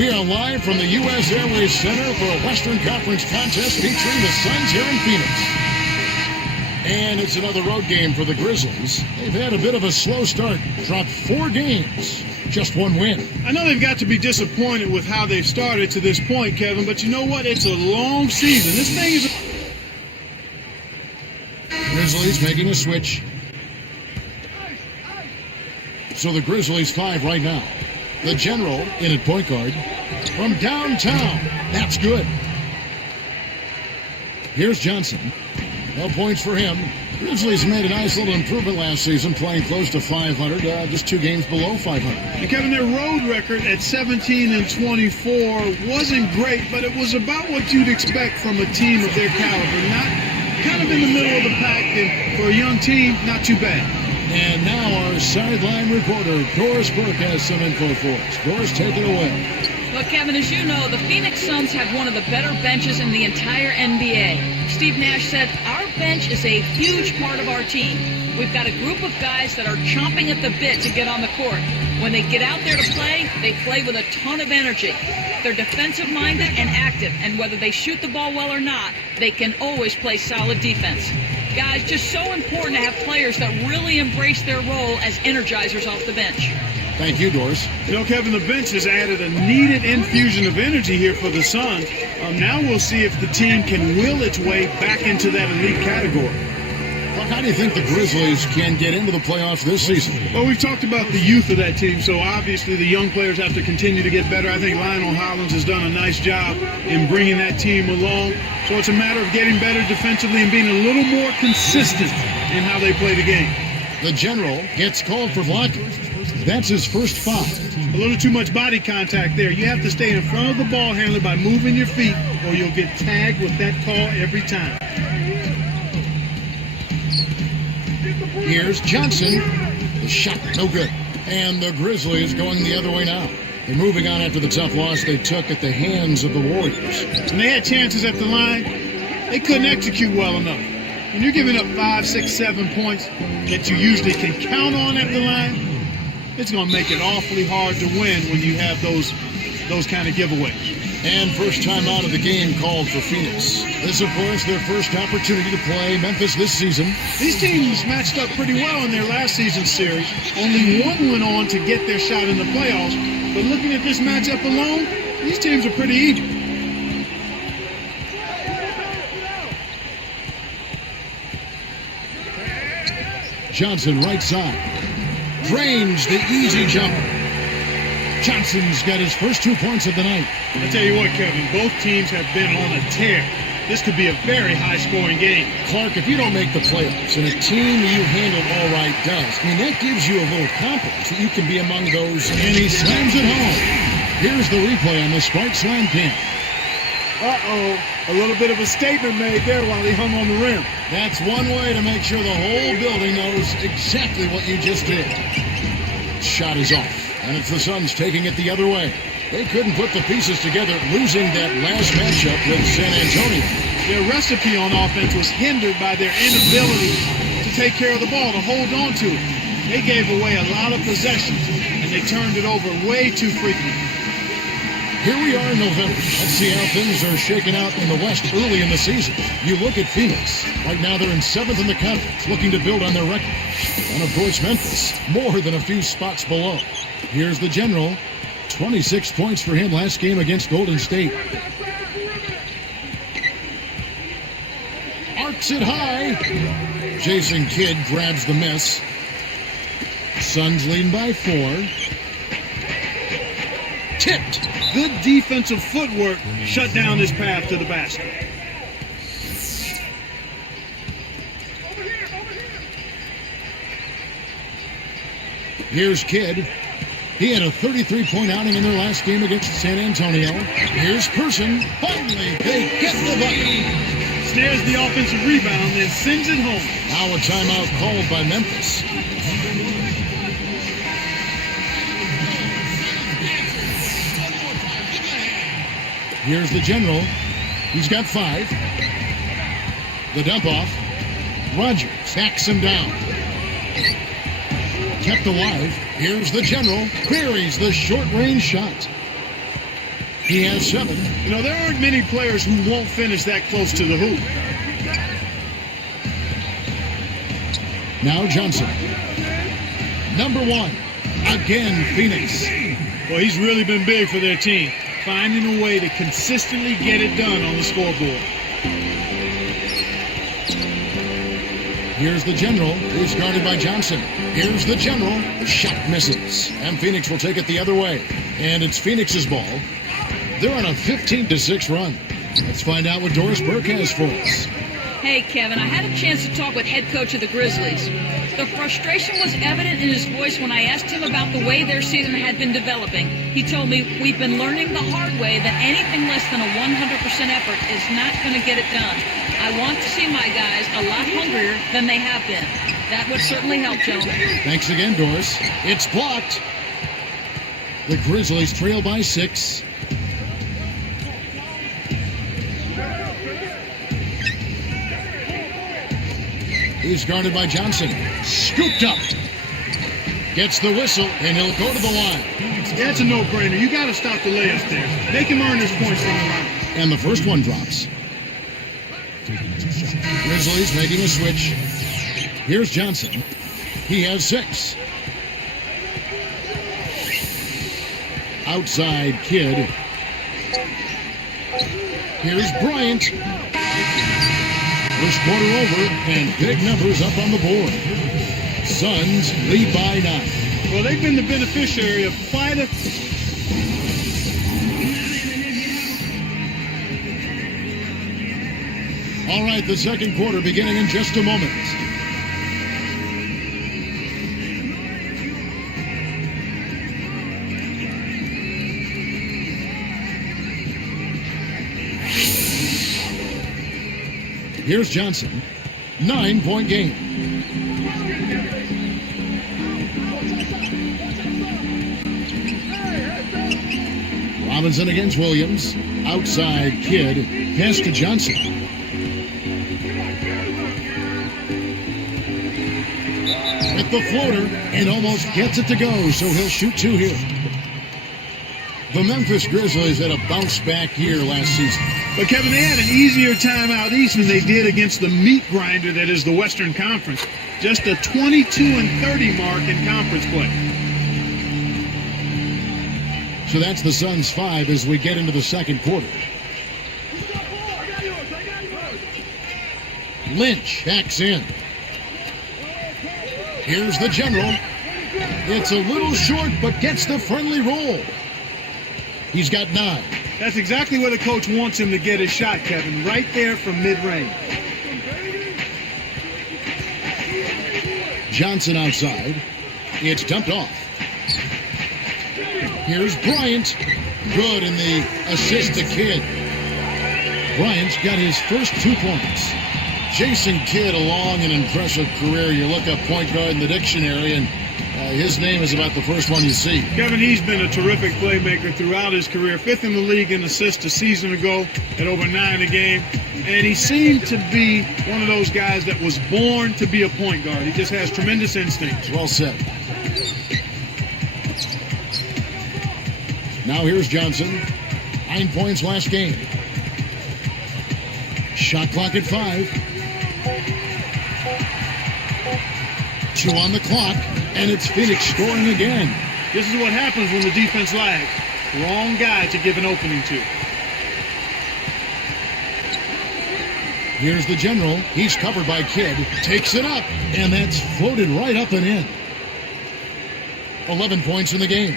We are live from the U.S. Airways Center for a Western Conference contest featuring the Suns here in Phoenix. And it's another road game for the Grizzlies. They've had a bit of a slow start, dropped 4 games, just 1 win. I know they've got to be disappointed with how they've started to this point, Kevin, but you know what? It's a long season. This thing is... Grizzlies making a switch. So the Grizzlies 5 right now. The General in at point guard. From downtown. That's good. Here's Johnson. No points for him. Grizzlies made a nice little improvement last season, playing close to 500, just 2 games below 500. And Kevin, their road record at 17-24 wasn't great, but it was about what you'd expect from a team of their caliber. Not kind of in the middle of the pack, and for a young team, not too bad. And now our sideline reporter, Doris Burke, has some info for us. Doris, take it away. Well, Kevin, as you know, the Phoenix Suns have one of the better benches in the entire NBA. Steve Nash said, our bench is a huge part of our team. We've got a group of guys that are chomping at the bit to get on the court. When they get out there to play, they play with a ton of energy. They're defensive-minded and active, and whether they shoot the ball well or not, they can always play solid defense. Guys, just so important to have players that really embrace their role as energizers off the bench. Thank you, Doris. You know, Kevin, the bench has added a needed infusion of energy here for the Suns. Now we'll see if the team can will its way back into that elite category. Well, how do you think the Grizzlies can get into the playoffs this season? Well, we've talked about the youth of that team, so obviously the young players have to continue to get better. I think Lionel Hollins has done a nice job in bringing that team along. So it's a matter of getting better defensively and being a little more consistent in how they play the game. The General gets called for blocking. That's his first foul. A little too much body contact there. You have to stay in front of the ball handler by moving your feet, or you'll get tagged with that call every time. Here's Johnson. The shot, no good. And the Grizzlies going the other way now. They're moving on after the tough loss they took at the hands of the Warriors. And they had chances at the line. They couldn't execute well enough. When you're giving up 5, 6, 7 points that you usually can count on at the line, it's going to make it awfully hard to win when you have those kind of giveaways. And first time out of the game called for Phoenix. This, of course, their first opportunity to play Memphis this season. These teams matched up pretty well in their last season's series. Only one went on to get their shot in the playoffs. But looking at this matchup alone, these teams are pretty even. Johnson right side. Drains the easy jumper. Johnson's got his first 2 points of the night. I tell you what, Kevin, both teams have been on a tear. This could be a very high-scoring game. Clark, if you don't make the playoffs and a team you handle all right does, I mean, that gives you a little confidence that you can be among those. And he slams it home. Here's the replay on the Spark Slam cam. Uh-oh, a little bit of a statement made there while he hung on the rim. That's one way to make sure the whole building knows exactly what you just did. Shot is off, and it's the Suns taking it the other way. They couldn't put the pieces together, losing that last matchup with San Antonio. Their recipe on offense was hindered by their inability to take care of the ball, to hold on to it. They gave away a lot of possessions, and they turned it over way too frequently. Here we are in November. Let's see how things are shaking out in the West early in the season. You look at Phoenix. Right now they're in 7th in the conference, looking to build on their record. And of course Memphis, more than a few spots below. Here's the General. 26 points for him last game against Golden State. Arcs it high. Jason Kidd grabs the miss. Suns leading by 4. Tipped. Good defensive footwork shut down his path to the basket. Here's Kidd. He had a 33-point outing in their last game against San Antonio. Here's Person. Finally, they get the bucket. Snares the offensive rebound, then sends it home. Now a timeout called by Memphis. Here's the General. He's got 5. The dump off. Rogers backs him down. Kept alive. Here's the General. Queries the short-range shot. He has 7. You know, there aren't many players who won't finish that close to the hoop. Now Johnson. Number 1. Again, Phoenix. Well, he's really been big for their team, finding a way to consistently get it done on the scoreboard. Here's the general. He's guarded by Johnson. Here's the general. The shot misses. And Phoenix will take it the other way. And it's Phoenix's ball. They're on a 15-6 run. Let's find out what Doris Burke has for us. Hey, Kevin, I had a chance to talk with head coach of the Grizzlies. The frustration was evident in his voice when I asked him about the way their season had been developing. He told me, we've been learning the hard way that anything less than a 100% effort is not going to get it done. I want to see my guys a lot hungrier than they have been. That would certainly help, Joe. Thanks again, Doris. It's blocked. The Grizzlies trail by 6. He's guarded by Johnson. Scooped up. Gets the whistle, and he'll go to the line. That's a no-brainer. You got to stop the layups there. Make him earn his points from the line. And the first one drops. Grizzlies making a switch. Here's Johnson. He has 6. Outside Kidd. Here's Bryant. First quarter over, and big numbers up on the board. Suns lead by 9. Well, they've been the beneficiary of quite a... All right, the second quarter beginning in just a moment. Here's Johnson. 9-point game. Robinson against Williams. Outside Kidd. Pass to Johnson. At the floater and almost gets it to go, so he'll shoot 2 here. The Memphis Grizzlies had a bounce back year last season. But, Kevin, they had an easier time out east than they did against the meat grinder that is the Western Conference. Just a 22-30 mark in conference play. So that's the Suns' 5 as we get into the second quarter. Lynch backs in. Here's the general. It's a little short, but gets the friendly roll. He's got 9. That's exactly where the coach wants him to get his shot, Kevin, right there from mid-range. Johnson outside. It's dumped off. Here's Bryant. Good in the assist to Kidd. Bryant's got his first 2 points. Jason Kidd, a long and impressive career. You look up point guard in the dictionary, and his name is about the first one you see. Kevin, he's been a terrific playmaker throughout his career. 5th in the league in assists a season ago at over 9 a game. And he seemed to be one of those guys that was born to be a point guard. He just has tremendous instincts. Well said. Now here's Johnson. 9 points last game. Shot clock at 5. 2 on the clock, and it's Phoenix scoring again. This is what happens when the defense lags. Wrong guy to give an opening to. Here's the general. He's covered by Kidd. Takes it up, and that's floated right up and in. 11 points in the game.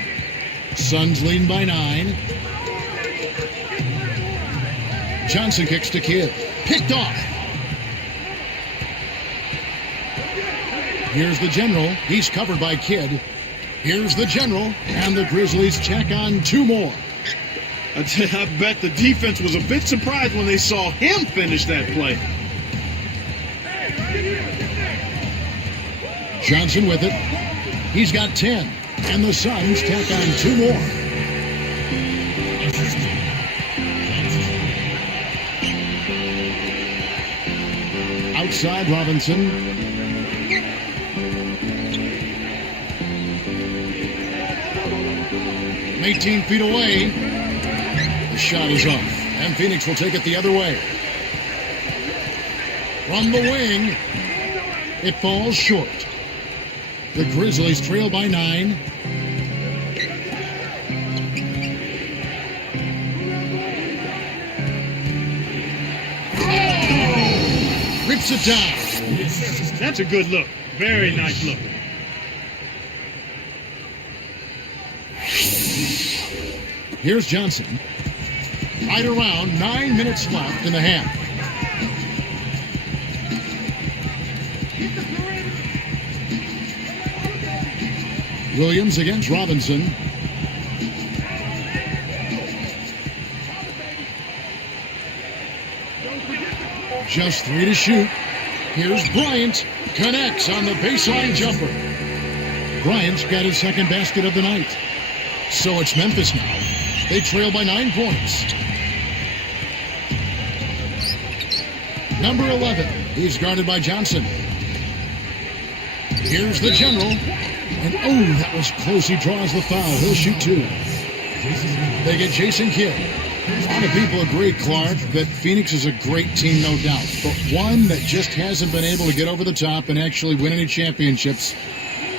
Suns leading by 9. Johnson kicks to Kidd. Picked off. Here's the general. He's covered by Kidd. Here's the general, and the Grizzlies check on 2 more. I bet the defense was a bit surprised when they saw him finish that play. Johnson with it. He's got 10, and the Suns tack on 2 more. Outside Robinson. 18 feet away. The shot is off, and Phoenix will take it the other way. From the wing, it falls short. The Grizzlies trail by 9. Rips it down. That's a good look. Very nice look. Here's Johnson. Right around 9 minutes left in the half. Williams against Robinson. Just 3 to shoot. Here's Bryant. Connects on the baseline jumper. Bryant's got his second basket of the night. So it's Memphis now. They trail by 9 points. Number 11. He's guarded by Johnson. Here's the general. And oh, that was close. He draws the foul. He'll shoot 2. They get Jason Kidd. A lot of people agree, Clark, that Phoenix is a great team, no doubt. But one that just hasn't been able to get over the top and actually win any championships.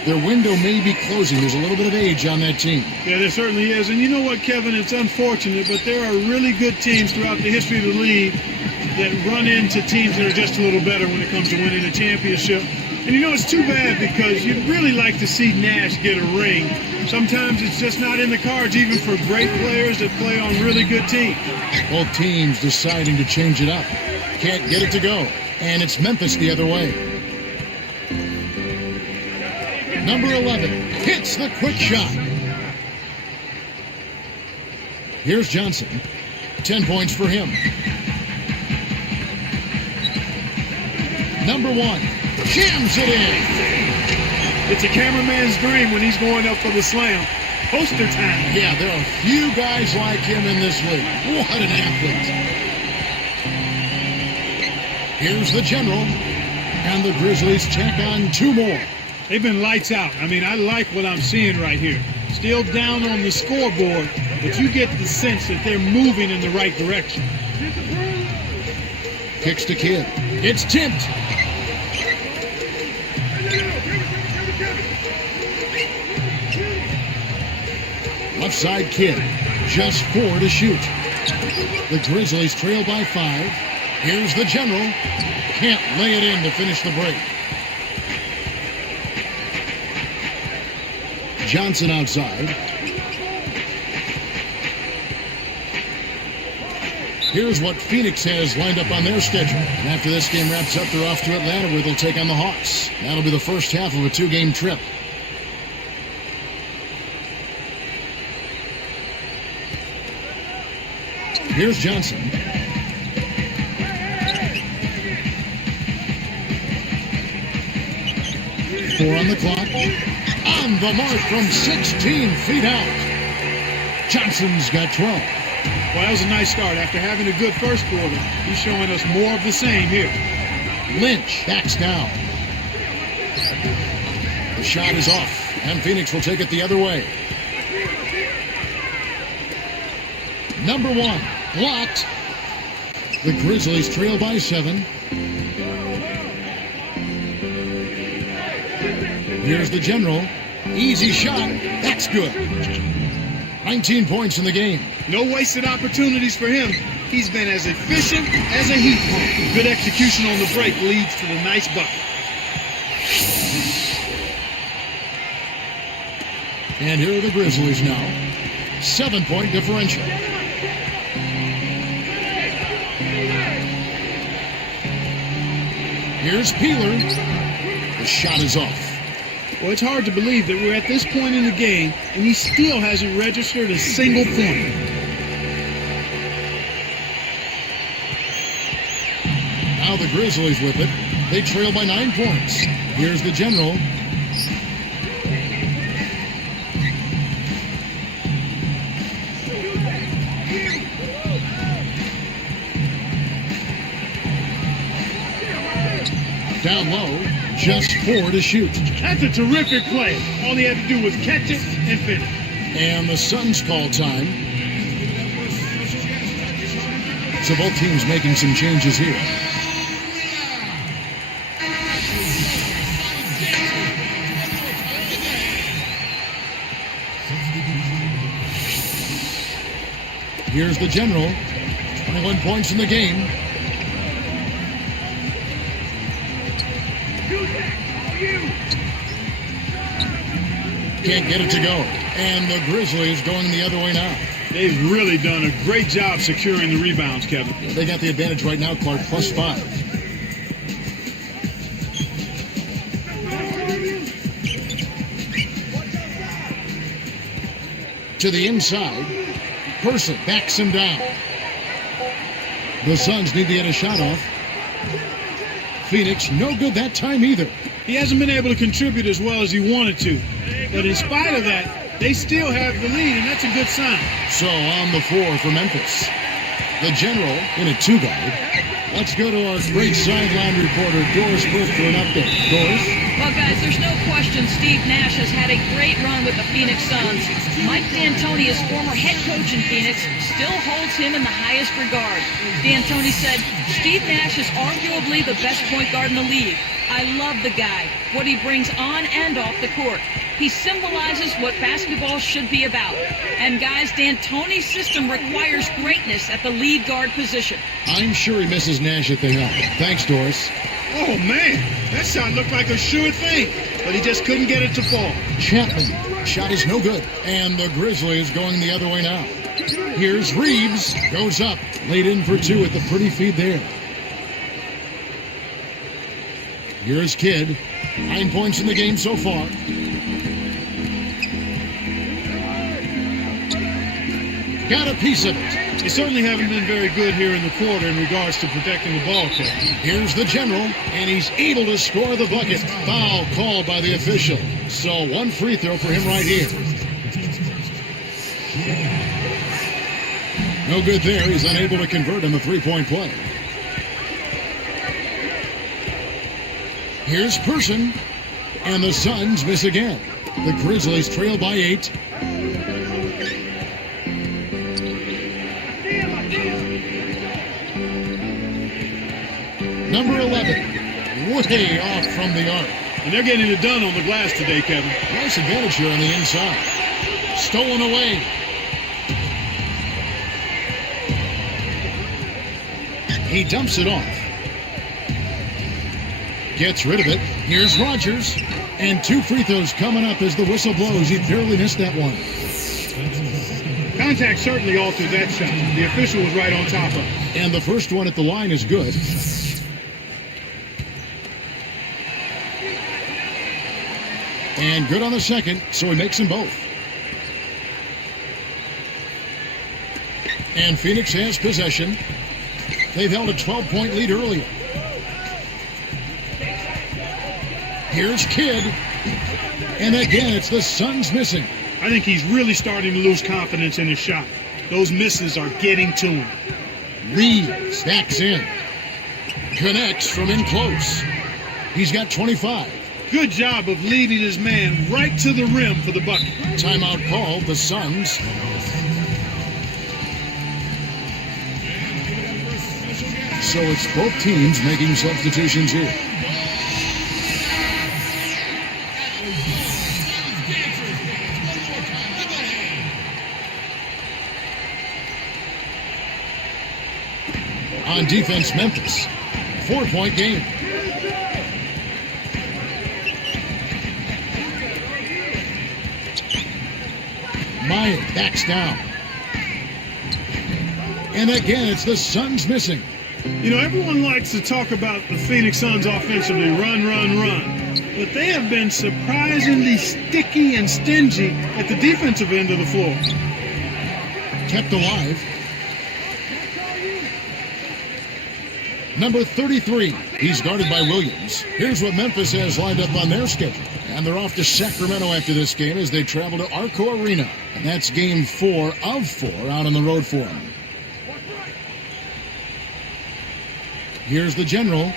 Their window may be closing. There's a little bit of age on that team. Yeah, there certainly is. And you know what, Kevin? It's unfortunate, but there are really good teams throughout the history of the league that run into teams that are just a little better when it comes to winning a championship. And you know, it's too bad because you'd really like to see Nash get a ring. Sometimes it's just not in the cards, even for great players that play on really good teams. Both teams deciding to change it up. Can't get it to go. And it's Memphis the other way. Number 11 hits the quick shot. Here's Johnson. 10 points for him. Number 1 jams it in. It's a cameraman's dream when he's going up for the slam. Poster time. Yeah, there are few guys like him in this league. What an athlete. Here's the general. And the Grizzlies tack on 2 more. They've been lights out. I mean, I like what I'm seeing right here. Still down on the scoreboard, but you get the sense that they're moving in the right direction. Kicks to Kidd. It's tipped. Left side Kidd. Just 4 to shoot. The Grizzlies trail by 5. Here's the general. Can't lay it in to finish the break. Johnson outside. Here's what Phoenix has lined up on their schedule. And after this game wraps up, they're off to Atlanta where they'll take on the Hawks. That'll be the first half of a 2-game trip. Here's Johnson. Four on the clock. On the mark from 16 feet out. Johnson's got 12. Well, that was a nice start. After having a good first quarter, he's showing us more of the same here. Lynch backs down. The shot is off, and Phoenix will take it the other way. Number 1, blocked. The Grizzlies trail by 7. Here's the general. Easy shot. That's good. 19 points in the game. No wasted opportunities for him. He's been as efficient as a heat pump. Good execution on the break leads to the nice bucket. And here are the Grizzlies now. 7-point differential. Here's Peeler. The shot is off. Well, it's hard to believe that we're at this point in the game and he still hasn't registered a single point. Now the Grizzlies with it. They trail by 9 points. Here's the general. Down low, just 4 to shoot. That's a terrific play. All he had to do was catch it and finish. And the Suns call time. So both teams making some changes here. Here's the general. 21 points in the game. Can't get it to go. And the Grizzlies going the other way now. They've really done a great job securing the rebounds, Kevin. They got the advantage right now, Clark, +5. To the inside. Person backs him down. The Suns need to get a shot off. Phoenix, no good that time either. He hasn't been able to contribute as well as he wanted to. But in spite of that, they still have the lead, and that's a good sign. So on the floor for Memphis. The general in a 2-guard. Let's go to our great sideline reporter, Doris Burke, for an update. Doris? Well, guys, there's no question Steve Nash has had a great run with the Phoenix Suns. Mike D'Antoni, his former head coach in Phoenix, still holds him in the highest regard. D'Antoni said, Steve Nash is arguably the best point guard in the league. I love the guy, what he brings on and off the court. He symbolizes what basketball should be about. And guys, D'Antoni's system requires greatness at the lead guard position. I'm sure he misses Nash at the helm. Thanks, Doris. Oh, man, that shot looked like a sure thing, but he just couldn't get it to fall. Chapman, shot is no good. And the Grizzlies going the other way now. Here's Reeves, goes up, laid in for 2 at the pretty feed there. Here's Kidd, 9 points in the game so far. Got a piece of it. They certainly haven't been very good here in the quarter in regards to protecting the ball, Kevin. Here's the general, and he's able to score the bucket. Foul called by the official. So 1 free throw for him right here. No good there. He's unable to convert on the 3-point play. Here's Person, and the Suns miss again. The Grizzlies trail by 8. Number 11, way off from the arc. And they're getting it done on the glass today, Kevin. Nice advantage here on the inside. Stolen away. He dumps it off. Gets rid of it. Here's Rogers. And 2 free throws coming up as the whistle blows. He barely missed that one. Contact certainly altered that shot. The official was right on top of it. And the first one at the line is good. And good on the second, so he makes them both. And Phoenix has possession. They've held a 12-point lead earlier. Here's Kidd. And again, it's the Suns missing. I think he's really starting to lose confidence in his shot. Those misses are getting to him. Reeves backs in. Connects from in close. He's got 25. Good job of leading his man right to the rim for the bucket. Timeout called, the Suns. So it's both teams making substitutions here. On defense, Memphis. 4-point game. Meyer backs down. And again, it's the Suns missing. You know, everyone likes to talk about the Phoenix Suns offensively, run, run, run. But they have been surprisingly sticky and stingy at the defensive end of the floor. Kept alive. Number 33, he's guarded by Williams. Here's what Memphis has lined up on their schedule. And they're off to Sacramento after this game as they travel to Arco Arena. And that's game 4 of 4 out on the road for them. Here's the general,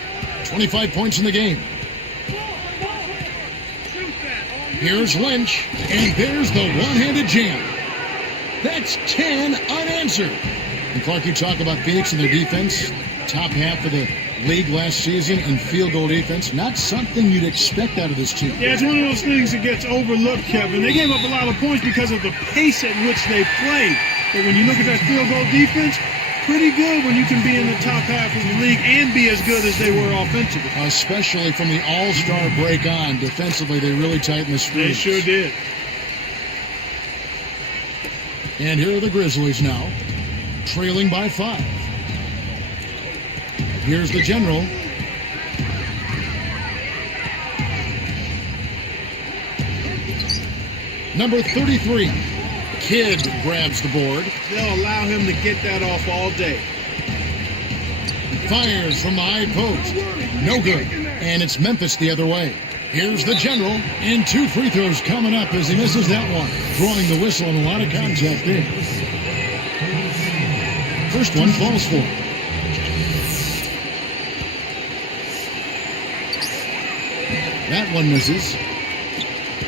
25 points in the game. Here's Lynch, and there's the one-handed jam. That's 10 unanswered. And Clark, you talk about Phoenix and their defense, top half of the league last season in field goal defense. Not something you'd expect out of this team. Yeah, it's one of those things that gets overlooked, Kevin. They gave up a lot of points because of the pace at which they played. But when you look at that field goal defense, pretty good when you can be in the top half of the league and be as good as they were offensively. Especially from the all-star break on. Defensively, they really tightened the screws. They sure did. And here are the Grizzlies now, trailing by 5. Here's the general. Number 33, Kidd grabs the board. They'll allow him to get that off all day. Fires from the high post. No good. And it's Memphis the other way. Here's the general. And 2 free throws coming up as he misses that one. Drawing the whistle and a lot of contact there. First one falls for him. That one misses.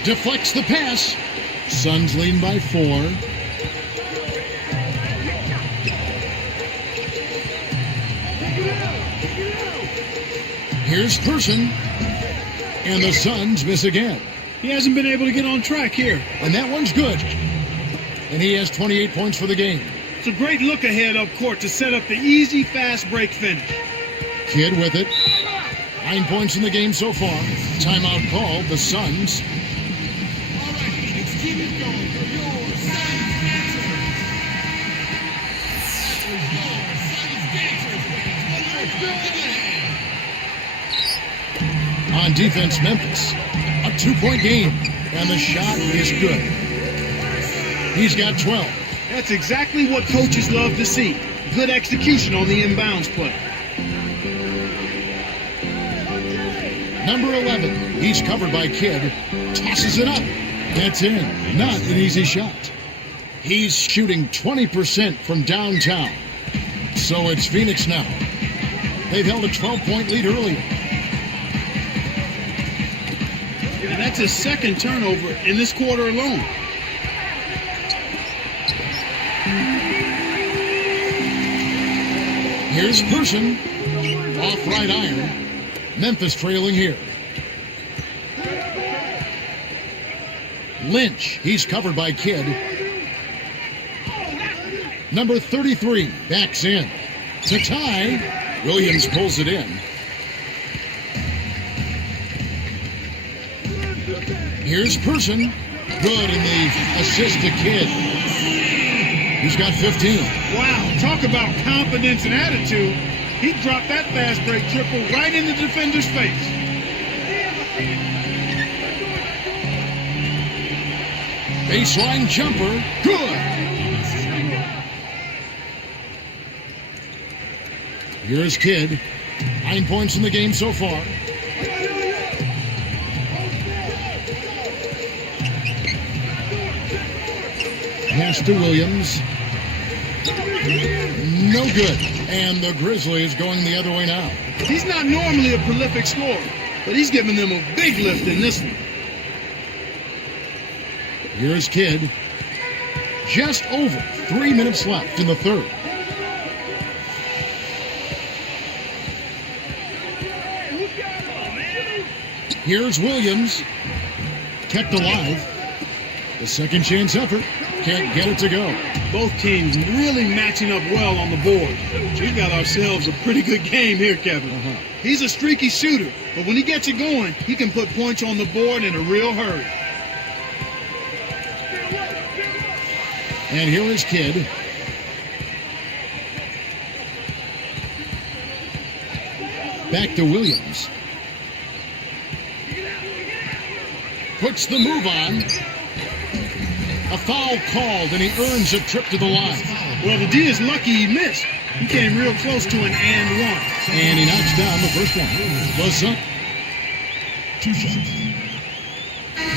Deflects the pass. Suns lead by 4. Here's Person. And the Suns miss again. He hasn't been able to get on track here. And that one's good. And he has 28 points for the game. It's a great look ahead up court to set up the easy fast break finish. Kidd with it. 9 points in the game so far. Timeout called. The Suns. On defense, Memphis. A 2-point game. And the shot is good. He's got 12. That's exactly what coaches love to see. Good execution on the inbounds play. Number 11. He's covered by Kidd. Tosses it up. That's in. Not an easy shot. He's shooting 20% from downtown. So it's Phoenix now. They've held a 12-point lead earlier. And that's his second turnover in this quarter alone. Here's Person. Off right iron. Memphis trailing here. Lynch. He's covered by Kidd. Number 33 backs in. To tie. Williams pulls it in. Here's Person. Good in the assist to Kidd. He's got 15. Wow, talk about confidence and attitude. He dropped that fast break triple right in the defender's face. Baseline jumper. Good. Here's Kidd. 9 points in the game so far. Pass to Williams. No good. And the Grizzlies going the other way now. He's not normally a prolific scorer, but he's giving them a big lift in this one. Here's Kidd. Just over 3 minutes left in the third. Here's Williams. Kept alive. The second chance effort. Can't get it to go. Both teams really matching up well on the board. We got ourselves a pretty good game here, Kevin. He's a streaky shooter, but when he gets it going, he can put points on the board in a real hurry. And here is Kidd. Back to Williams. Puts the move on. A foul called, and he earns a trip to the line. Well, the D is lucky he missed. He came real close to an and one. And he knocks down the first one. Close up. 2 shots.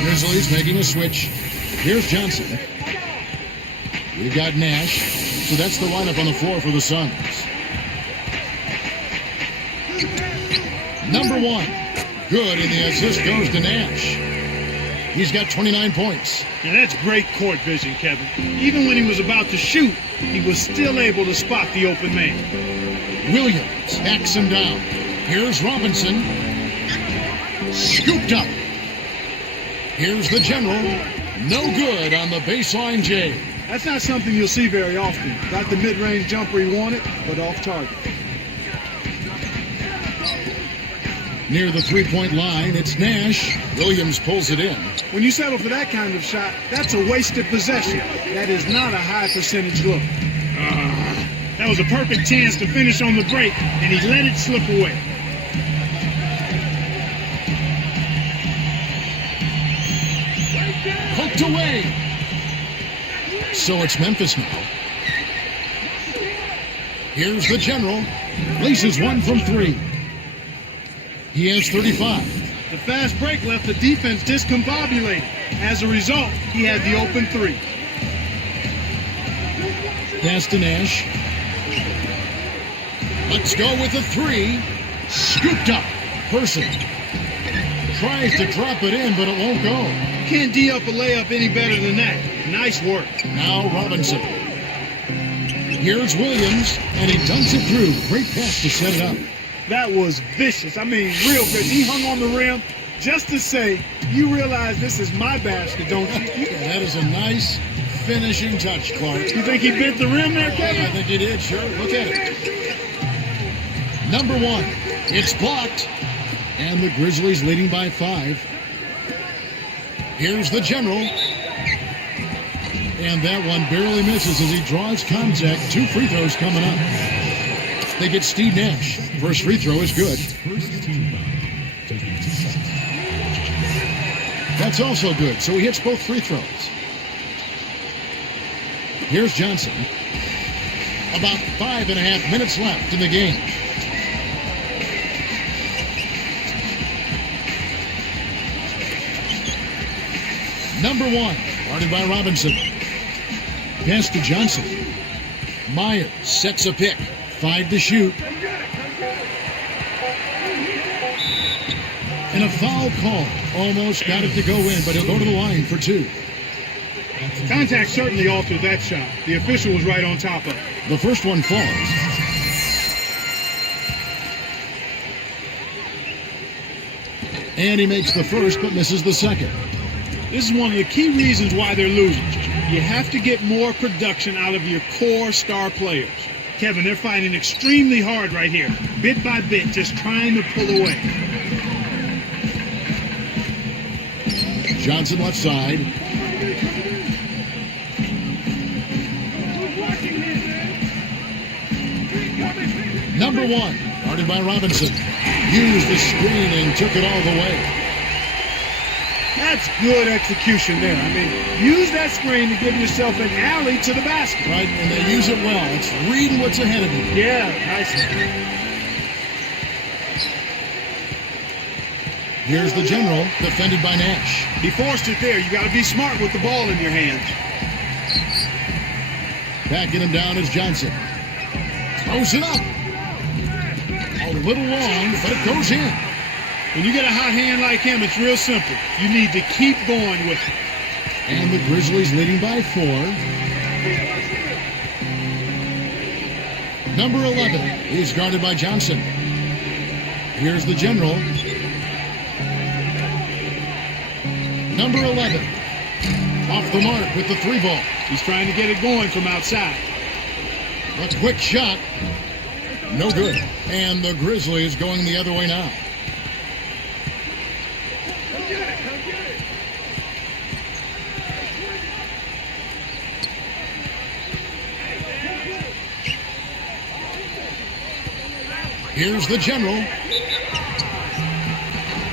Grizzlies making a switch. Here's Johnson. We've got Nash. So that's the lineup on the floor for the Suns. Number 1. Good, and the assist goes to Nash. He's got 29 points. Now that's great court vision, Kevin. Even when he was about to shoot, he was still able to spot the open man. Williams backs him down. Here's Robinson. Scooped up. Here's the general. No good on the baseline J. That's not something you'll see very often. Got the mid-range jumper he wanted, but off target. Near the three-point line, it's Nash. Williams pulls it in. When you settle for that kind of shot, that's a wasted possession. That is not a high percentage look. That was a perfect chance to finish on the break, and he let it slip away. Hooked away. So it's Memphis now. Here's the general. Laces one from three. He has 35. The fast break left the defense discombobulated. As a result, he had the open three. Pass to Nash. Let's go with a three. Scooped up. Person. Tries to drop it in, but it won't go. Can't D up a layup any better than that. Nice work. Now Robinson. Here's Williams, and he dunks it through. Great pass to set it up. That was vicious. I mean, real vicious. He hung on the rim just to say, you realize this is my basket, don't you? Yeah, that is a nice finishing touch, Clark. You think he bit the rim there, Kevin? I think he did, sure. Look at it. Number one. It's blocked. And the Grizzlies leading by 5. Here's the general. And that one barely misses as he draws contact. 2 free throws coming up. They get Steve Nash. First free throw is good. That's also good. So he hits both free throws. Here's Johnson. About 5.5 minutes left in the game. Number one, guarded by Robinson. Pass to Johnson. Myers sets a pick. 5 to shoot. And a foul call. Almost got it to go in, but he'll go to the line for 2. Contact certainly altered that shot. The official was right on top of it. The first one falls. And he makes the first, but misses the second. This is one of the key reasons why they're losing. You have to get more production out of your core star players. Kevin, they're fighting extremely hard right here. Bit by bit, just trying to pull away. Johnson left side. Number one, guarded by Robinson. Used the screen and took it all the way. That's good execution there. I mean, use that screen to give yourself an alley to the basket. Right, and they use it well. It's reading what's ahead of you. Yeah, nice. Here's the general, defended by Nash. He forced it there. You got to be smart with the ball in your hands. Backing him down is Johnson. Throws it up. A little long, but it goes in. When you get a hot hand like him, it's real simple. You need to keep going with it. And the Grizzlies leading by 4. Number 11 is guarded by Johnson. Here's the general. Number 11. Off the mark with the 3 ball. He's trying to get it going from outside. A quick shot. No good. And the Grizzlies going the other way now. Here's the general.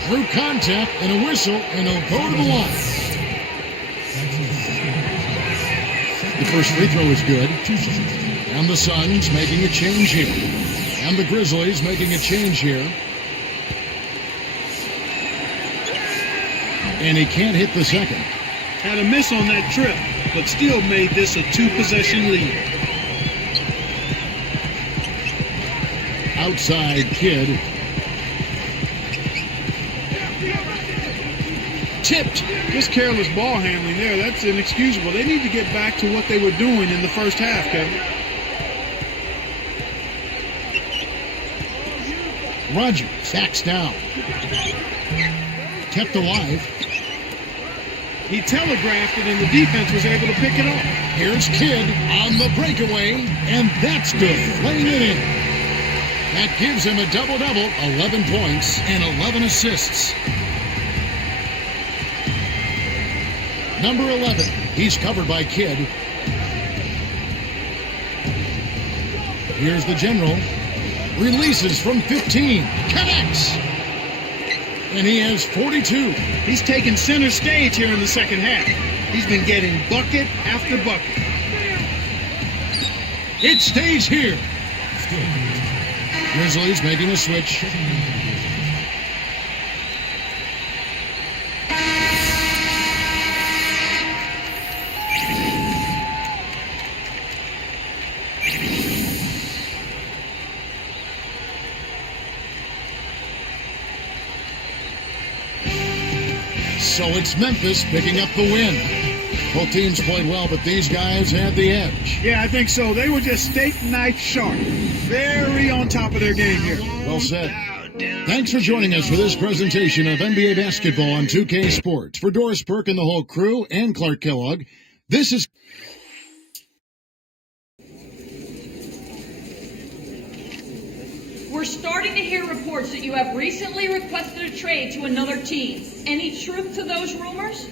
Through contact and a whistle, and he'll go to the line. The first free throw is good. And the Suns making a change here. And the Grizzlies making a change here. And he can't hit the second. Had a miss on that trip, but still made this a 2-possession lead. Outside Kidd. tipped. Just careless ball handling there. That's inexcusable. They need to get back to what they were doing in the first half, Kevin. Rogers backs down. Kept alive. He telegraphed it, and the defense was able to pick it off. Here's Kidd on the breakaway, and that's good. Laying it in. That gives him a double-double, 11 points and 11 assists. Number 11, he's covered by Kidd. Here's the general. Releases from 15. Connects. And he has 42. He's taken center stage here in the second half. He's been getting bucket after bucket. It stays here. Grizzlies making a switch. So it's Memphis picking up the win. Both teams played well, but these guys had the edge. Yeah, I think so. They were just steak knife sharp. Very on top of their game here. Well said. Thanks for joining us for this presentation of NBA basketball on 2K Sports. For Doris Burke and the whole crew and Clark Kellogg, this is... We're starting to hear reports that you have recently requested a trade to another team. Any truth to those rumors?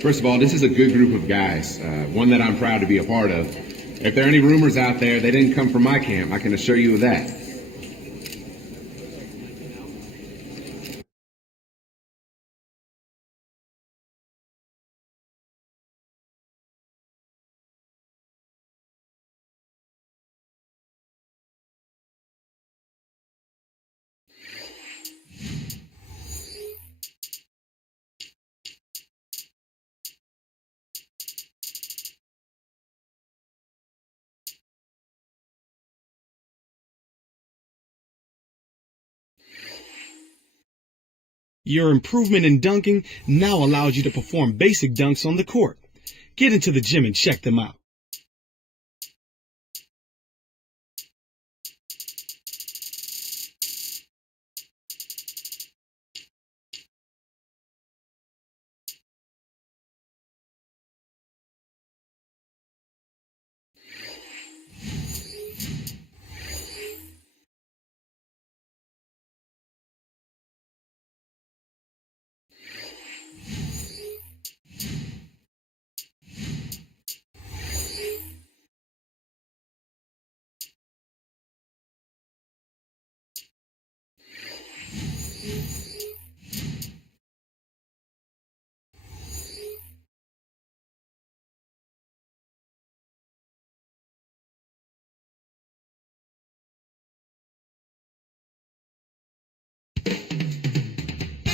First of all, this is a good group of guys, one that I'm proud to be a part of. If there are any rumors out there, they didn't come from my camp. I can assure you of that. Your improvement in dunking now allows you to perform basic dunks on the court. Get into the gym and check them out.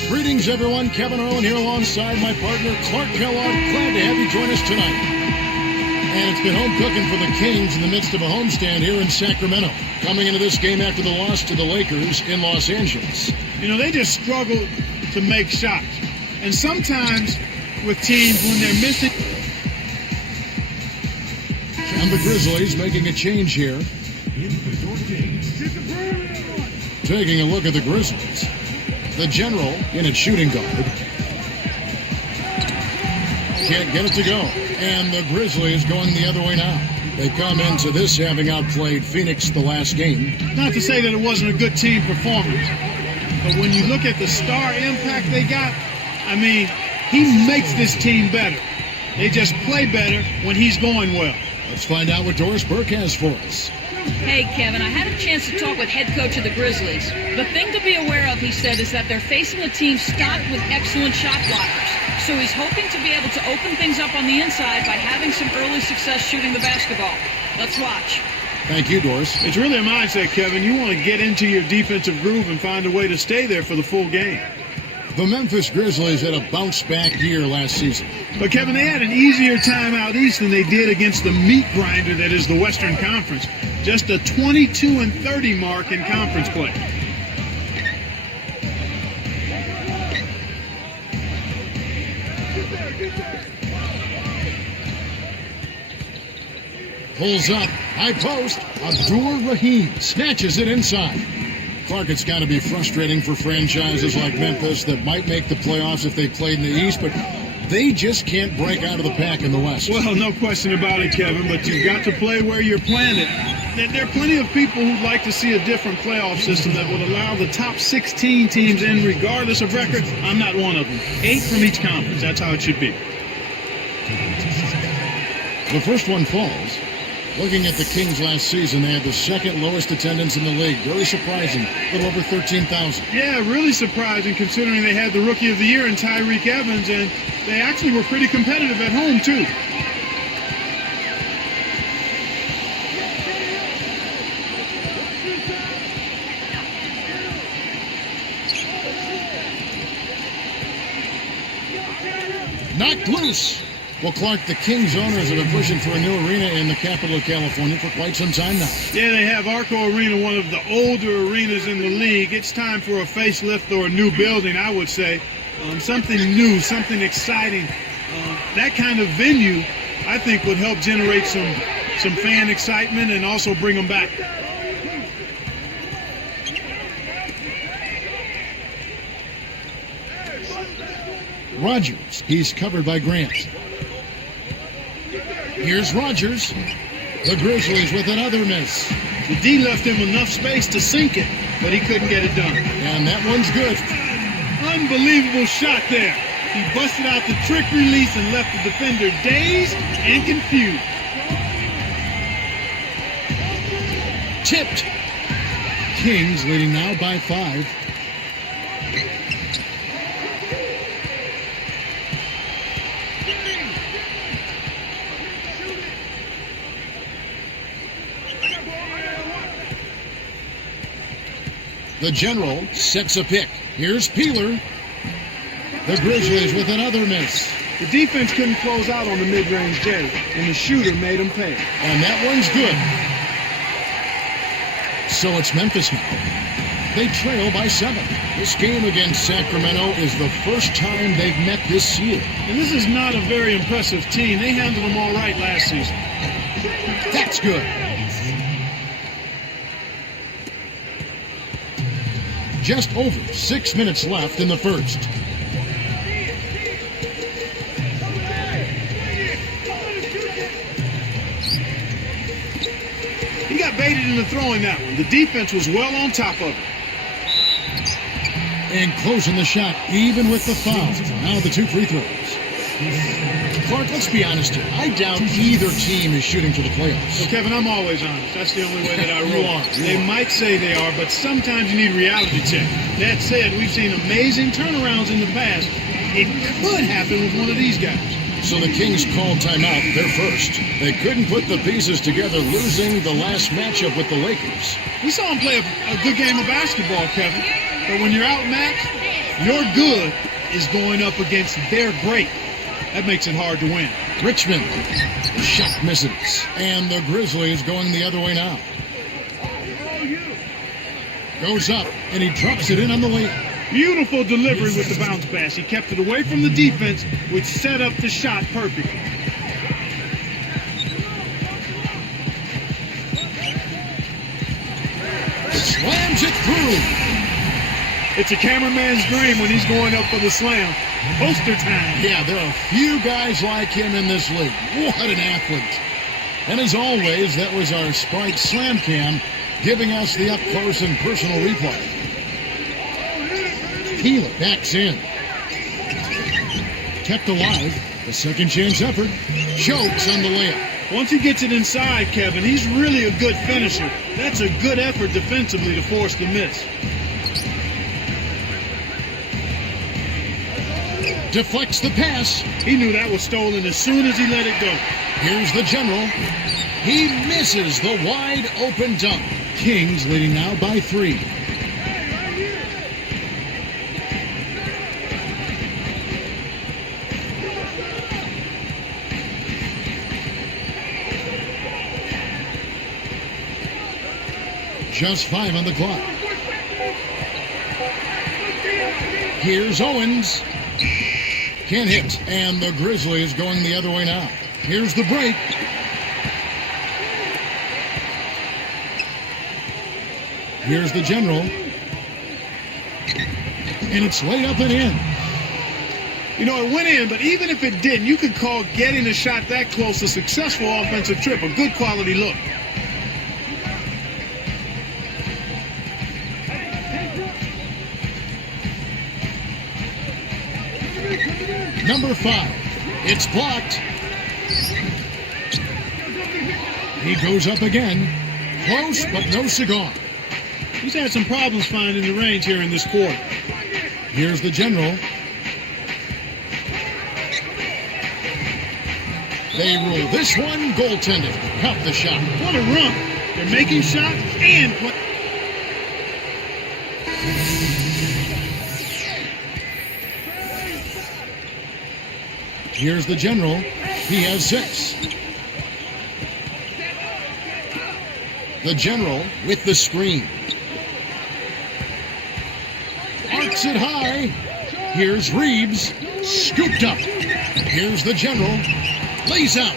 Greetings, everyone. Kevin Erwin here alongside my partner, Clark Kellogg. Glad to have you join us tonight. And it's been home cooking for the Kings in the midst of a homestand here in Sacramento, coming into this game after the loss to the Lakers in Los Angeles. You know, they just struggle to make shots. And sometimes with teams, when they're missing... And the Grizzlies making a change here. Taking a look at the Grizzlies. The general in at shooting guard. Can't get it to go. And the Grizzlies going the other way now. They come into this having outplayed Phoenix the last game. Not to say that it wasn't a good team performance, but when you look at the star impact they got, I mean, he makes this team better. They just play better when he's going well. Let's find out what Doris Burke has for us. Hey, Kevin, I had a chance to talk with head coach of the Grizzlies. The thing to be aware of, he said, is that they're facing a team stocked with excellent shot blockers. So he's hoping to be able to open things up on the inside by having some early success shooting the basketball. Let's watch. Thank you, Doris. It's really a mindset, Kevin. You want to get into your defensive groove and find a way to stay there for the full game. The Memphis Grizzlies had a bounce-back year last season. But, Kevin, they had an easier time out east than they did against the meat grinder that is the Western Conference. Just a 22-30 mark in conference play. Pulls up, high post. Abdur Rahim snatches it inside. Clark, it's got to be frustrating for franchises like Memphis that might make the playoffs if they played in the East, but they just can't break out of the pack in the West. Well, no question about it, Kevin, but you've got to play where you're planted. There are plenty of people who'd like to see a different playoff system that would allow the top 16 teams in regardless of record. I'm not one of them. 8 from each conference. That's how it should be. The first one falls. Looking at the Kings last season, they had the second lowest attendance in the league. Very surprising. A little over 13,000. Yeah, really surprising considering they had the Rookie of the Year in Tyreek Evans, and they actually were pretty competitive at home, too. Knocked loose. Well, Clark, the Kings owners have been pushing for a new arena in the capital of California for quite some time now. Yeah, they have Arco Arena, one of the older arenas in the league. It's time for a facelift or a new building, I would say. Something new, something exciting. That kind of venue, I think, would help generate some fan excitement and also bring them back. Rodgers, he's covered by Grant. Here's Rodgers. The Grizzlies with another miss. The D left him enough space to sink it, but he couldn't get it done. And that one's good. Unbelievable shot there. He busted out the trick release and left the defender dazed and confused. Tipped. Kings leading now by 5. The General sets a pick. Here's Peeler. The Grizzlies with another miss. The defense couldn't close out on the mid-range J, and the shooter made them pay. And that one's good. So it's Memphis now. They trail by 7. This game against Sacramento is the first time they've met this year. And this is not a very impressive team. They handled them all right last season. That's good. Just over 6 minutes left in the first. He got baited into throwing that one. The defense was well on top of it. And closing the shot, even with the foul. Now the 2 free throws. Clark, let's be honest here. I doubt either team is shooting for the playoffs. Well, Kevin, I'm always honest. That's the only way that I roll. You are. They might say they are, but sometimes you need reality check. That said, we've seen amazing turnarounds in the past. It could happen with one of these guys. So the Kings called timeout. They're first. They couldn't put the pieces together, losing the last matchup with the Lakers. We saw them play a good game of basketball, Kevin. But when you're outmatched, your good is going up against their great. That makes it hard to win. Richmond. The shot misses. And the Grizzlies going the other way now. Goes up, and he drops it in on the layup. Beautiful delivery with the bounce pass. He kept it away from the defense, which set up the shot perfectly. Slams it through. It's a cameraman's dream when he's going up for the slam. Poster time. Yeah, there are few guys like him in this league. What an athlete. And as always, that was our Sprite Slam Cam giving us the up-close and personal replay. Peeler backs in. Kept alive. The second chance effort. Chokes on the layup. Once he gets it inside, Kevin, he's really a good finisher. That's a good effort defensively to force the miss. Deflects the pass. He knew that was stolen as soon as he let it go. Here's the General. He misses the wide open dunk. Kings leading now by 3. Just 5 on the clock. Here's Owens. Can't hit. And the Grizzlies going the other way now. Here's the break. Here's the general. And it's laid up and in. You know, it went in, but even if it didn't, you could call getting a shot that close a successful offensive trip, a good quality look. Number 5. It's blocked. He goes up again. Close, but no cigar. He's had some problems finding the range here in this quarter. Here's the general. They rule this one goaltended. Caught the shot. What a run. They're making shots and play. Here's the general. He has 6. The general with the screen. Arcs it high. Here's Reeves. Scooped up. Here's the general. Lays out.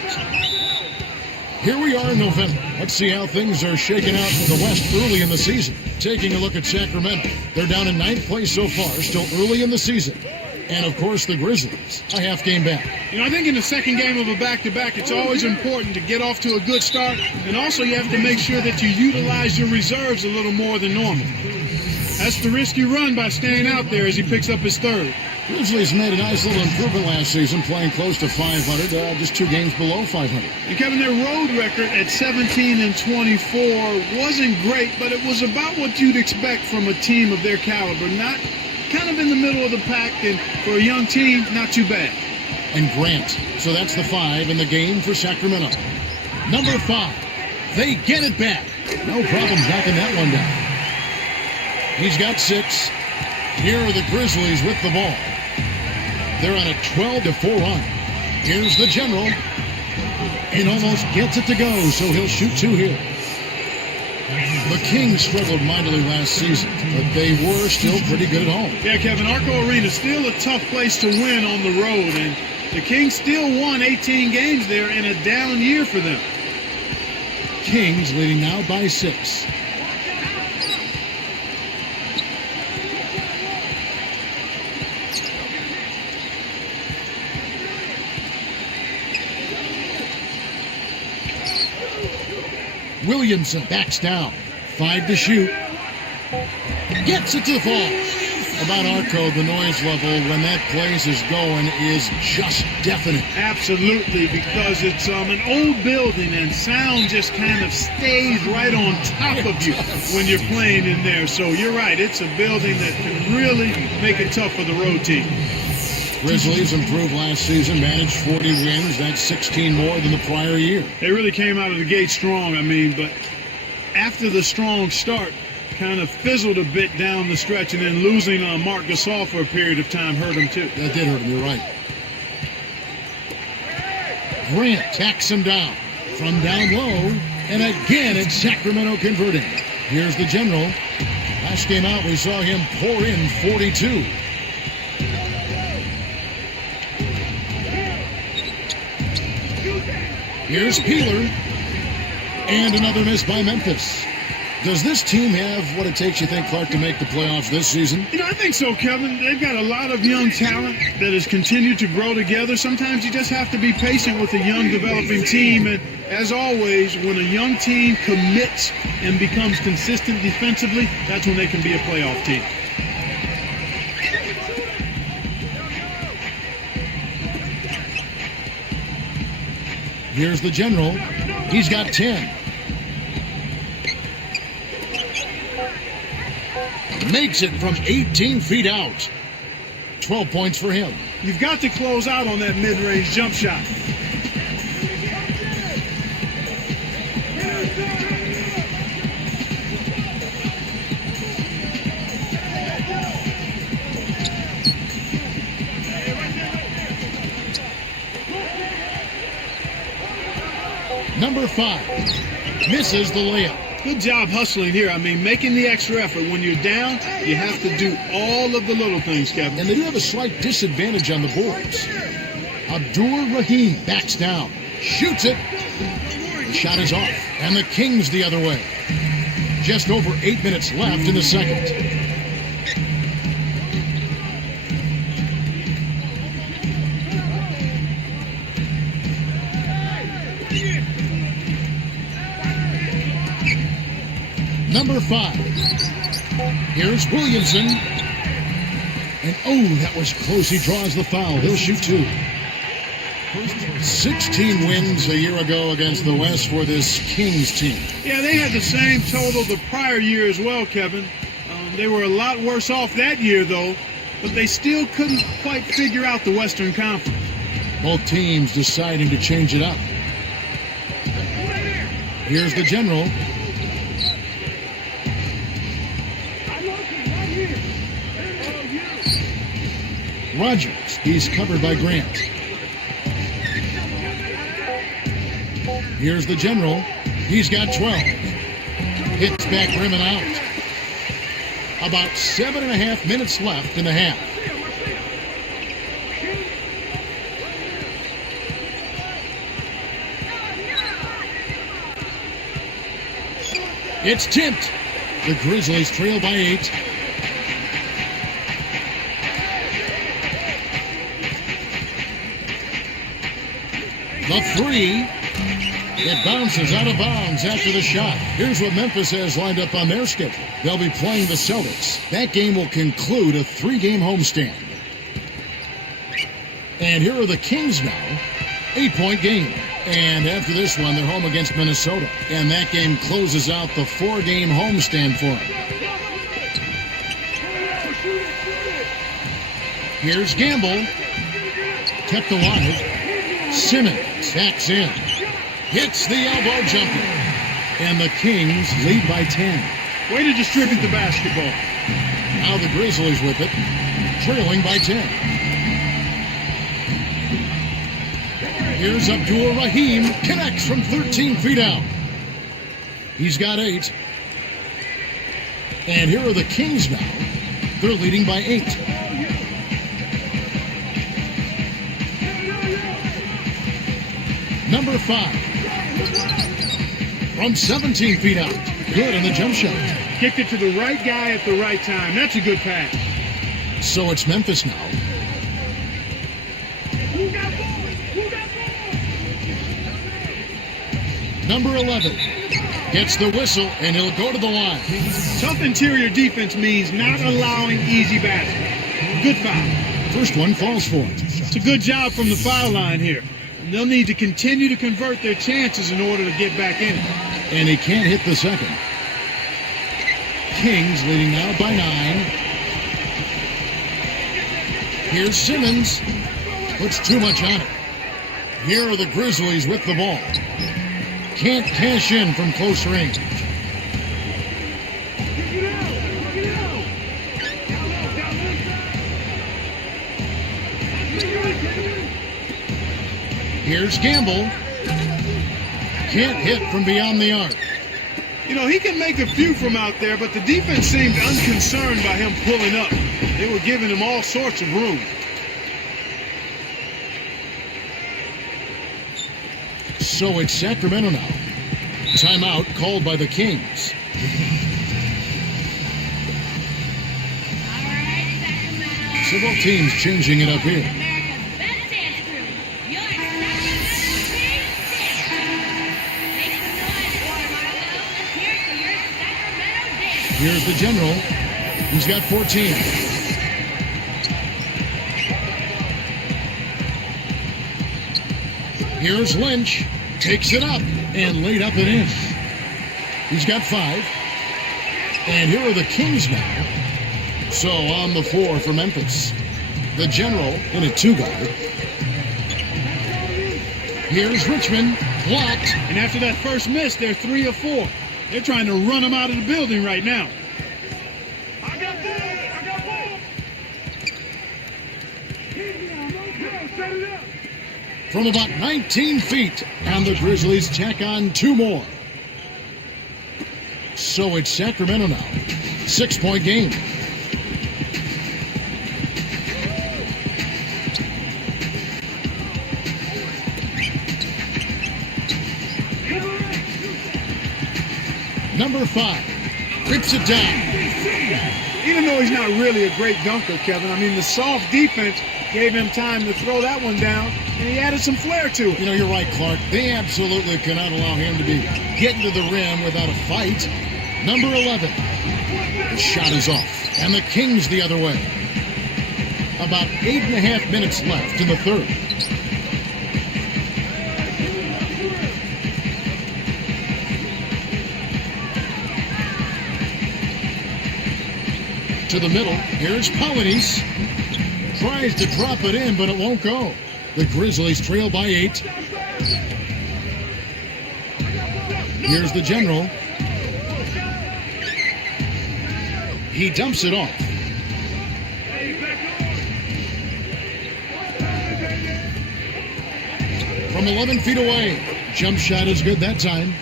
Here we are in November. Let's see how things are shaking out in the West early in the season. Taking a look at Sacramento. They're down in 9th place so far, still early in the season. And, of course, the Grizzlies, a half game back. You know, I think in the second game of a back-to-back, it's always important to get off to a good start. And also you have to make sure that you utilize your reserves a little more than normal. That's the risk you run by staying out there as he picks up his third. Grizzlies made a nice little improvement last season, playing close to 500, just 2 games below 500. And Kevin, their road record at 17-24 wasn't great, but it was about what you'd expect from a team of their caliber. Not kind of in the middle of the pack, and for a young team, not too bad. And Grant. So that's the 5 in the game for Sacramento. Number 5. They get it back. No problem backing that one down. He's got 6. Here are the Grizzlies with the ball. They're on a 12-4 run. Here's the general. And almost gets it to go, so he'll shoot 2 here. The Kings struggled mightily last season, but they were still pretty good at home. Yeah, Kevin, Arco Arena is still a tough place to win on the road, and the Kings still won 18 games there in a down year for them. Kings leading now by 6. Williamson backs down. 5 to shoot. Gets it to fall. About Arco, the noise level when that place is going is just deafening. Absolutely, because it's an old building and sound just kind of stays right on top of you when you're playing in there. So you're right, it's a building that can really make it tough for the road team. Grizzlies improved last season, managed 40 wins. That's 16 more than the prior year. They really came out of the gate strong, but after the strong start, kind of fizzled a bit down the stretch, and then losing Marc Gasol for a period of time hurt him too. That did hurt him, you're right. Grant tacks him down from down low, and again it's Sacramento converting. Here's the general. Last game out, we saw him pour in 42. Here's Peeler. And another miss by Memphis. Does this team have what it takes, you think, Clark, to make the playoffs this season? You know, I think so, Kevin. They've got a lot of young talent that has continued to grow together. Sometimes you just have to be patient with a young developing team. And as always, when a young team commits and becomes consistent defensively, that's when they can be a playoff team. Here's the general. He's got 10. Makes it from 18 feet out. 12 points for him. You've got to close out on that mid-range jump shot. Number 5 misses the layup. Good job hustling here. I mean, making the extra effort. When you're down, you have to do all of the little things, Kevin. And they do have a slight disadvantage on the boards. Abdur-Rahim backs down, shoots it. The shot is off, and the Kings the other way. Just over 8 minutes left in the second. Number 5. Here's Williamson. And oh, that was close. He draws the foul. He'll shoot 2. 16 wins a year ago against the West for this Kings team. Yeah, they had the same total the prior year as well, Kevin. They were a lot worse off that year, though, but they still couldn't quite figure out the Western Conference. Both teams deciding to change it up. Here's the general. Rogers, he's covered by Grant. Here's the general. He's got 12. Hits back rim and out. About 7.5 minutes left in the half. It's tipped. The Grizzlies trail by 8. The 3. It bounces out of bounds after the shot. Here's what Memphis has lined up on their schedule. They'll be playing the Celtics. That game will conclude a 3-game homestand. And here are the Kings now. 8-point game. And after this one, they're home against Minnesota. And that game closes out the 4-game homestand for them. Here's Gamble. Kept alive. Simmons backs in. Hits the elbow jumper. And the Kings lead by 10. Way to distribute the basketball. Now the Grizzlies with it, trailing by 10. Here's Abdur-Rahim. Connects from 13 feet out. He's got 8. And here are the Kings now. They're leading by 8. Number 5. From 17 feet out. Good on the jump shot. Kicked it to the right guy at the right time. That's a good pass. So it's Memphis now. Number 11 gets the whistle, and he'll go to the line. Tough interior defense means not allowing easy baskets. Good foul. First one falls for him. It's a good job from the foul line here. And they'll need to continue to convert their chances in order to get back in it. And he can't hit the second. Kings leading now by 9. Here's Simmons. Puts too much on it. Here are the Grizzlies with the ball. Can't cash in from close range. Here's Gamble. Can't hit from beyond the arc. You know, he can make a few from out there, but the defense seemed unconcerned by him pulling up. They were giving him all sorts of room. So it's Sacramento now. Timeout called by the Kings. Several teams changing it up here. Here's the general. He's got 14. Here's Lynch. Takes it up and laid up and in. He's got 5. And here are the Kings now. So on the floor for Memphis. The general in a 2-guard. Here's Richmond. Blocked. And after that first miss, they're 3 of 4. They're trying to run him out of the building right now. From about 19 feet, and the Grizzlies tack on 2 more. So it's Sacramento now. 6-point game. Number 5 rips it down. Even though he's not really a great dunker, Kevin, I mean, the soft defense gave him time to throw that one down, and he added some flair to it. You know, you're right, Clark. They absolutely cannot allow him to be getting to the rim without a fight. Number 11. The shot is off, and the Kings the other way. About 8.5 minutes left in the third. To the middle. Here's Polonies. Tries to drop it in, but it won't go. The Grizzlies trail by 8. Here's the General. He dumps it off. From 11 feet away. Jump shot is good that time.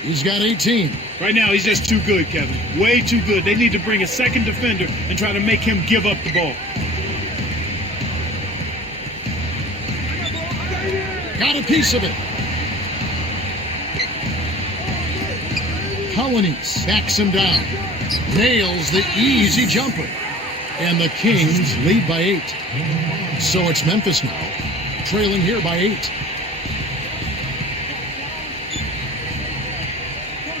He's got 18. Right now, he's just too good, Kevin. Way too good. They need to bring a second defender and try to make him give up the ball. Got a piece of it. Polonies backs him down. Nails the easy jumper. And the Kings lead by 8. So it's Memphis now, trailing here by 8.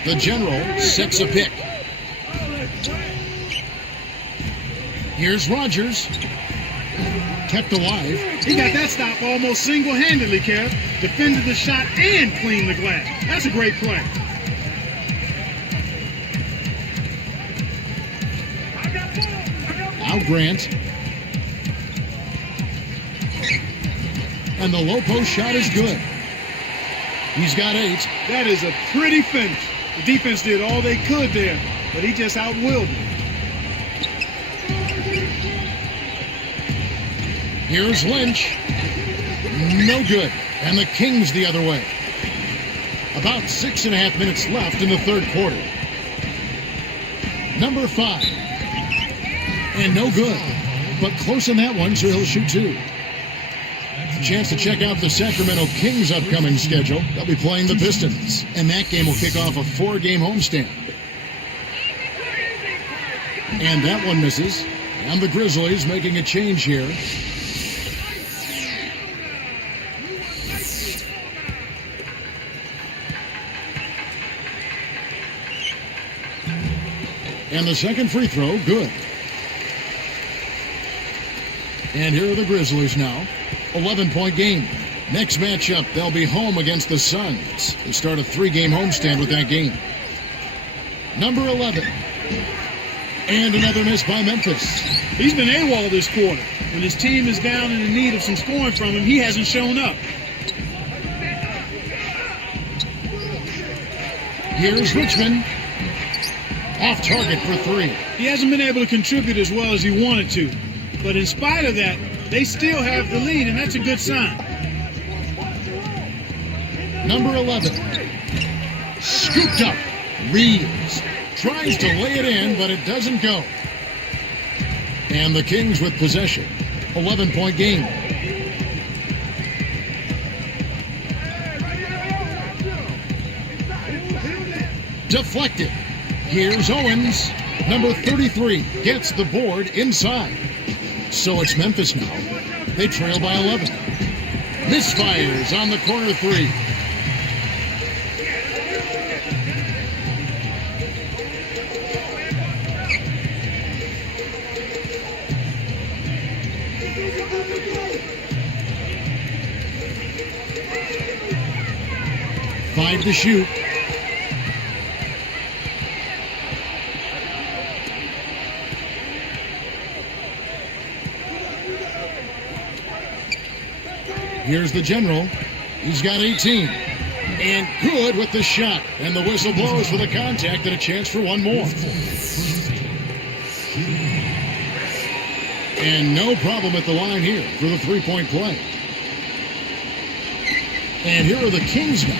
The General sets a pick. Here's Rogers. Kept alive. He got that stop almost single-handedly, Kev. Defended the shot and cleaned the glass. That's a great play. Al Grant. And the low post shot is good. He's got 8. That is a pretty finish. The defense did all they could there, but he just outwilled them. Here's Lynch. No good. And the Kings the other way. About 6.5 minutes left in the third quarter. Number 5. And no good. But close on that one, so he'll shoot 2. A chance to check out the Sacramento Kings' upcoming schedule. They'll be playing the Pistons. And that game will kick off a 4-game homestand. And that one misses. And the Grizzlies making a change here. And the second free throw, good. And here are the Grizzlies now. 11-point game. Next matchup, they'll be home against the Suns. They start a 3-game homestand with that game. Number 11. And another miss by Memphis. He's been AWOL this quarter. When his team is down and in need of some scoring from him, he hasn't shown up. Here's Richmond. Off target for 3. He hasn't been able to contribute as well as he wanted to. But in spite of that, they still have the lead, and that's a good sign. Number 11. Scooped up. Reeves. Tries to lay it in, but it doesn't go. And the Kings with possession. 11-point game. Deflected. Here's Owens. Number 33 gets the board inside. So it's Memphis now. They trail by 11. Misfires on the corner 3. Five to shoot. Here's the General. He's got 18. And good with the shot. And the whistle blows for the contact and a chance for one more. And no problem at the line here for the 3-point play. And here are the Kings now.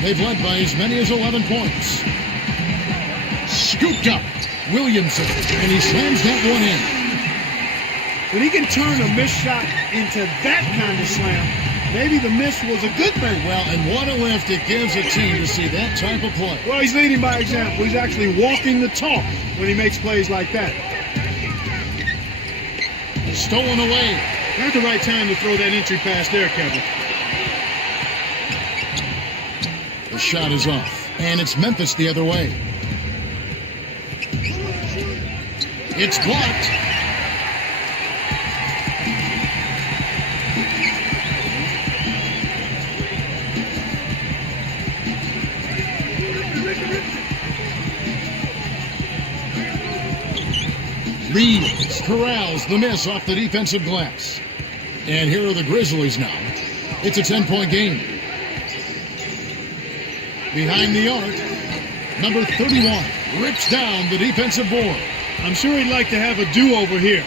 They've led by as many as 11 points. scooped up. Williamson, and he slams that one in. When he can turn a missed shot into that kind of slam, maybe the miss was a good thing. Well, and what a lift it gives a team to see that type of play. Well, he's leading by example. He's actually walking the talk when he makes plays like that. Stolen away. Not the right time to throw that entry pass there, Kevin. The shot is off, and it's Memphis the other way. It's blocked. Reeves corrals the miss off the defensive glass. And here are the Grizzlies now. It's a 10-point game. Behind the arc, number 31 rips down the defensive board. I'm sure he'd like to have a do-over here.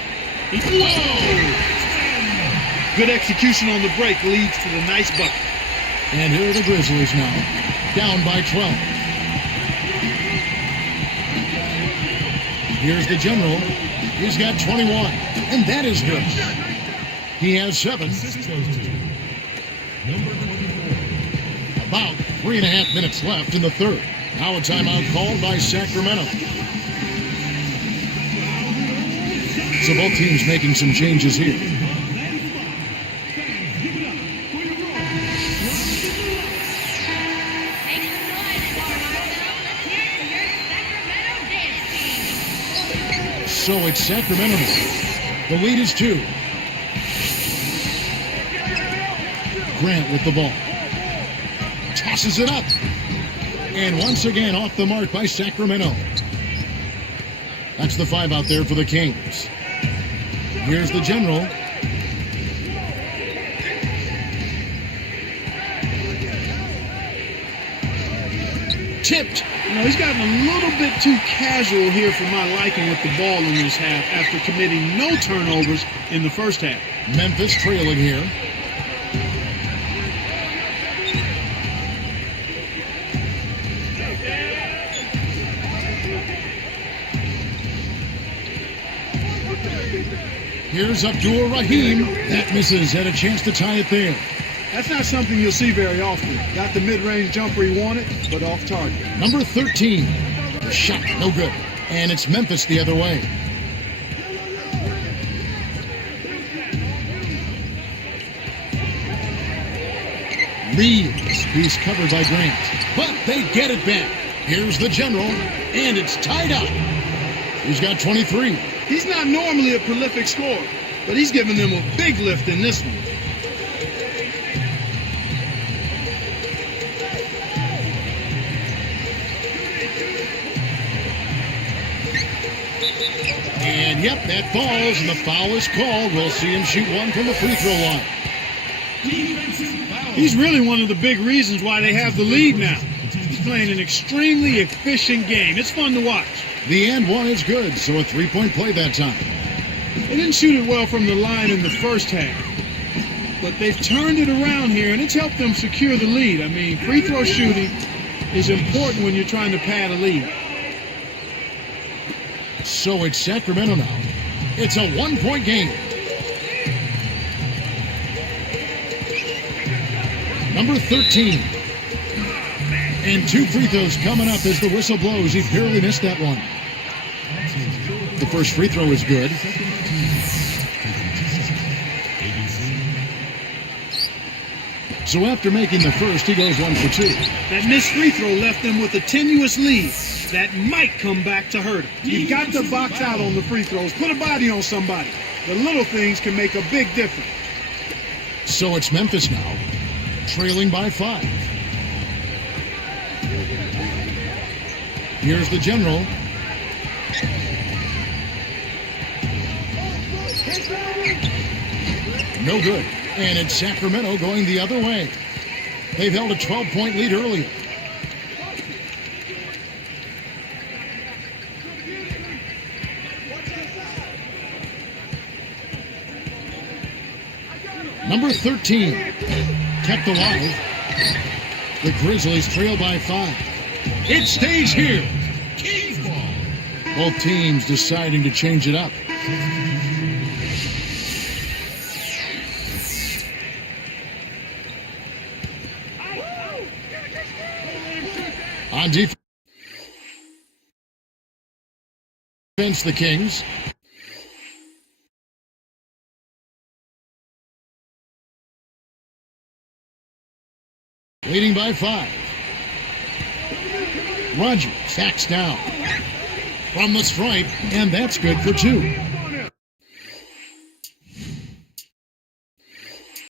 Good execution on the break leads to the nice bucket. And here are the Grizzlies now, down by 12. Here's the general. He's got 21, and that is good. He has 7. About 3.5 minutes left in the third. Now a timeout called by Sacramento. So both teams making some changes here. So it's Sacramento now. The lead is 2. Grant with the ball. Tosses it up. And once again off the mark by Sacramento. That's the 5 out there for the Kings. Here's the general. Tipped. You know, he's gotten a little bit too casual here for my liking with the ball in this half after committing no turnovers in the first half. Memphis trailing here. Here's Abdul Rahim. That misses. Had a chance to tie it there. That's not something you'll see very often. Got the mid-range jumper he wanted, but off target. Number 13. The shot, no good. And it's Memphis the other way. Reeves. He's covered by Grant. But they get it back. Here's the general. And it's tied up. He's got 23. He's not normally a prolific scorer, but he's given them a big lift in this one. And yep, that falls, and the foul is called. We'll see him shoot one from the free throw line. He's really one of the big reasons why they have the lead now. He's playing an extremely efficient game. It's fun to watch. The and one is good, so a 3-point play that time. They didn't shoot it well from the line in the first half, but they've turned it around here, and it's helped them secure the lead. I mean, free throw shooting is important when you're trying to pad a lead. So it's Sacramento now. It's a 1-point game. Number 13. And 2 free throws coming up as the whistle blows. He barely missed that one. The first free throw is good. So after making the first, he goes 1 for 2. That missed free throw left them with a tenuous lead. That might come back to hurt him. You've got to box out on the free throws. Put a body on somebody. The little things can make a big difference. So it's Memphis now, trailing by 5. Here's the general. No good. And it's Sacramento going the other way. They've held a 12-point lead earlier. Number 13, kept alive. The Grizzlies trail by 5. It stays here. Kings ball. Both teams deciding to change it up. On defense, the Kings. Leading by 5. Roger backs down from the stripe, and that's good for 2.